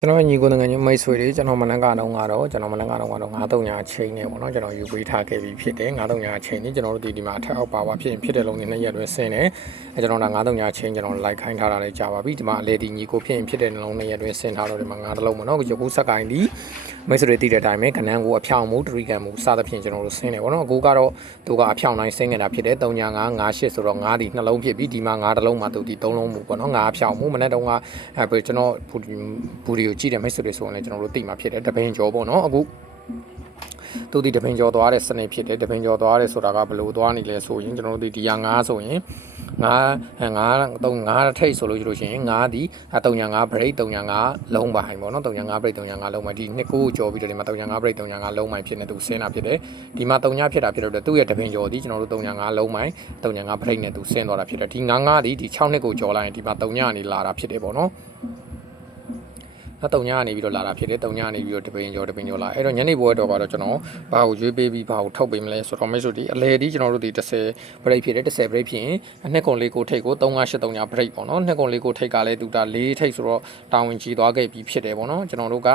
ကျွန်တော်ညီကိုငယ်ချင်းမိတ်ဆွေတွေကျွန်တော်မနက်ကတော့ကတော့ကျွန်တော်မနက်ကတော့ကတော့9တုံညာချိန်နေပေါ့နော်ကျွန်တော်ယူပေးထားခဲ့ပြီးဖြစ်တယ်9တုံညာချိန်နေကျွန်တော်တို့ဒီဒီမှာအထက်အောက်ပါဝါဖြစ်ရင်ဖြစ်တဲ့လုံးနဲ့ရက်တွဲဆင်းတယ်အဲကျွန်တော်ဒါ9တုံညာချိန်ကျွန်တော်လိုက်ခိုင်းထားတာလည်းကြာပါပြီဒီမှာအလေဒီညီကိုဖြစ်ရင်ဖြစ်တဲ့လုံးနဲ့ရက်တွဲဆင်းထားတော့ဒီမှာ9တလုံးပေါ့နော်ယခုစက်ကိုင်းဒီ မိတ်ဆွေတွေသိတဲ့အတိုင်းပဲခဏန်းကိုအဖြောင်မှုတရီကန်မှုစသဖြင့်ကျွန်တော်တို့ဆင်းတယ်ပေါ့နော်အခုကတော့သူကအဖြောင်တိုင်းဆင်းနေတာဖြစ်တယ်3ညာ9 9 8ဆိုတော့9ဒီနှလုံးဖြစ်ပြီးဒီမှာ9တလုံးမှာသူဒီ3လုံးမှုပေါ့နော်9အဖြောင်မှုမနေ့တုန်းကအဲကျွန်တော်ဘူဘူဒီကိုကြည့်တယ်မိတ်ဆွေတွေဆိုရင်လည်းကျွန်တော်တို့သိမှာဖြစ်တယ်တပင်းကျော်ပေါ့နော်အခုသူဒီတပင်းကျော်သွားတဲ့စနစ်ဖြစ်တယ်တပင်းကျော်သွားတယ်ဆိုတာကဘယ်လိုသွားနေလဲဆိုရင်ကျွန်တော်တို့ဒီဒီရ9ဆိုရင် 9 9 3 9ထိတ်ဆိုလို့ရှိလို့ရှိရင်9ဒီ3ညာ9 break 3ညာ9လုံးပိုင်းပေါ့နော်3ညာ9 break 3ညာ9လုံးပိုင်းဒီနှစ်ကိုကျော်ပြီးတော့ဒီမှာ3ညာ9 break 3ညာ9လုံးပိုင်းဖြစ်နေသူဆင်းတာဖြစ်တယ်ဒီမှာ3ညာဖြစ်တာဖြစ်တော့သူ့ရဲ့တပင်းကျော်ဒီကျွန်တော်တို့3ညာ9လုံးပိုင်း3ညာ9 break နဲ့သူဆင်းသွားတာဖြစ်တယ်ဒီ9 9ဒီဒီ6နှစ်ကိုကျော်လိုက်ရင်ဒီမှာ3ညာနေလာတာဖြစ်တယ်ပေါ့နော် နောက်တုံညာကနေပြီးတော့လာတာဖြစ်တယ်တုံညာကနေပြီးတော့တပင်းကျော်တပင်းကျော်လာအဲ့တော့ညနေပွဲတော့ကတော့ကျွန်တော်ဘာကိုရွေးပေးပြီးဘာကိုထုတ်ပေးမလဲဆိုတော့မိတ်ဆွေဒီအလဲဒီကျွန်တော်တို့ဒီ30 break ဖြစ်တယ်30 break ဖြစ်ရင်နှစ်ကုံလေးကိုထိတ်ကို3583ညာ break ပေါ့နော်နှစ်ကုံလေးကိုထိတ်ကလည်းသူတာ၄ထိတ်ဆိုတော့တာဝန်ကြီးသွားခဲ့ပြီးဖြစ်တယ်ပေါ့နော်ကျွန်တော်တို့က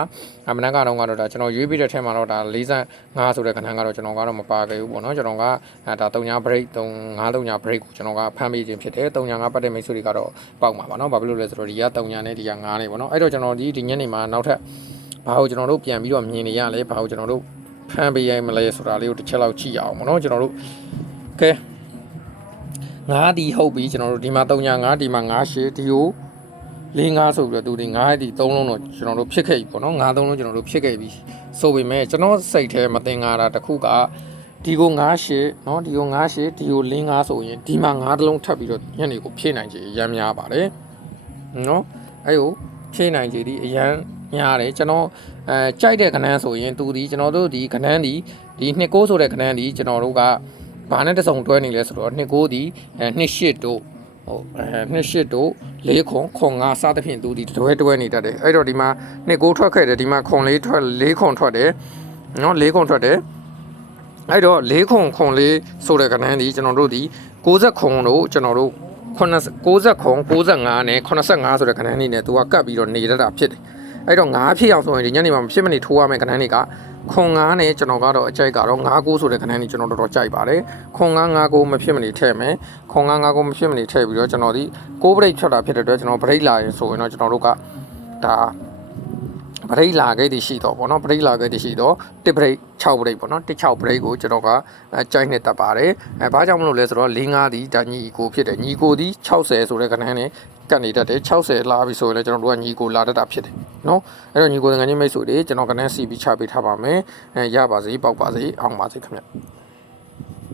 အမနက်ကတော့ကတော့ဒါကျွန်တော်ရွေးပေးတဲ့ထဲမှာတော့ဒါ45ဆိုတဲ့ခဏကတော့ကျွန်တော်ကတော့မပါခဲ့ဘူးပေါ့နော်ကျွန်တော်ကအဲဒါ3ညာ break 35ညာ break ကိုကျွန်တော်ကဖမ်းပေးခြင်းဖြစ်တယ်3ညာ5ပတ်တဲ့မိတ်ဆွေတွေကတော့ပေါက်မှာပါနော်ဘာဖြစ်လို့လဲဆိုတော့ဒီက3ညာနဲ့ဒီက9နဲ့ပေါ့နော်အဲ့တော့ကျွန်တော်ဒီဒီညညနေမှာနောက်ထပ်ဘာကိုကျွန်တော်တို့ပြန်ပြီးတော့မြင်နေရလဲဘာကိုကျွန်တော်တို့ဖမ်းပေးရမလဲဆိုတာလေးကိုတစ်ချက်လောက်ကြည့်အောင်ပေါ့နော်ကျွန်တော်တို့ကဲငါးဒီဟုတ်ပြီကျွန်တော်တို့ဒီမှာ3ည5ဒီမှာ5ရှေ့ဒီကို၄5ဆိုပြီးတော့သူဒီ5ဒီ3လုံးတော့ကျွန်တော်တို့ဖြစ်ခဲ့ပြီပေါ့နော်5 3လုံးကျွန်တော်တို့ဖြစ်ခဲ့ပြီဆိုပေမဲ့ကျွန်တော်စိတ်ထဲမတင်ငါတာတစ်ခုကဒီကို5ရှေ့နော်ဒီကို5ရှေ့ဒီကို၄5ဆိုရင်ဒီမှာ5တလုံးထပ်ပြီးတော့ညနေကိုဖြည့်နိုင်ချေရမ်းများပါတယ်နော်အဲ့ဟို ဖြည့်နိုင်ချေဒီအရန်များတယ်ကျွန်တော်အဲကြိုက်တဲ့ခဏန်းဆိုရင်သူဒီကျွန်တော်တို့ဒီခဏန်းဒီဒီနှစ်ကိုးဆိုတဲ့ခဏန်းဒီကျွန်တော်တို့ကဘာနဲ့တစုံတွဲနေလဲဆိုတော့နှစ်ကိုးဒီအဲနှစ်ရှစ်တို့ဟိုအဲနှစ်ရှစ်တို့လေးခွန်ခွန်ငါစသဖြင့်သူဒီတွဲတွဲနေတတ်တယ်အဲ့တော့ဒီမှာနှစ်ကိုးထွက်ခဲ့တယ်ဒီမှာခွန်လေးထွက်လေးခွန်ထွက်တယ်နော်လေးခွန်ထွက်တယ်အဲ့တော့လေးခွန်ခွန်လေးဆိုတဲ့ကဏ္ဍဒီကျွန်တော်တို့ဒီ60ခွန်တို့ကျွန်တော်တို့ 90 60ခွန်65နဲ့85ဆိုတဲ့ကဏ္ဍနေနဲ့သူကကတ်ပြီးတော့နေတတ်တာဖြစ်တယ်အဲ့တော့9ဖြစ်အောင်ဆိုရင်ဒီညနေမှာမဖြစ်မနေထိုးရမယ့်ကဏ္ဍတွေကခွန်9နဲ့ကျွန်တော်ကတော့အကြိုက်ကတော့9 9ဆိုတဲ့ကဏ္ဍนี่ကျွန်တော်တော်တော်ကြိုက်ပါတယ်ခွန်9 9 9မဖြစ်မနေထည့်မယ်ခွန်9 9 9မဖြစ်မနေထည့်ပြီးတော့ကျွန်တော်ဒီ6 break ဖြတ်တာဖြစ်တဲ့အတွက်ကျွန်တော် break လာရင်ဆိုရင်တော့ကျွန်တော်တို့ကဒါ ပရိတ်လာခဲ့တည်ရှိတော့ဗောနော်ပရိတ်လာခဲ့တည်ရှိတော့တစ်ပရိတ်6ပရိတ်ဗောနော်တစ်6ပရိတ်ကိုကျွန်တော်ကအဲကြိုက်နေတတ်ပါတယ်အဲဘာကြောင့်မလို့လဲဆိုတော့၄၅ဒီဒါညီကိုဖြစ်တယ်ညီကိုဒီ60ဆိုတဲ့ကဏ္ဍနဲ့ကတ်နေတတ်တယ်60လာပြီဆိုရင်လည်းကျွန်တော်တို့ကညီကိုလာတတ်တာဖြစ်တယ်နော်အဲ့တော့ညီကိုငန်းချင်းမိတ်ဆွေတွေကျွန်တော်ကဏ္ဍစီပြီးချပေးထားပါမယ်အဲရပါစေပေါက်ပါစေအောင်ပါစေခင်ဗျ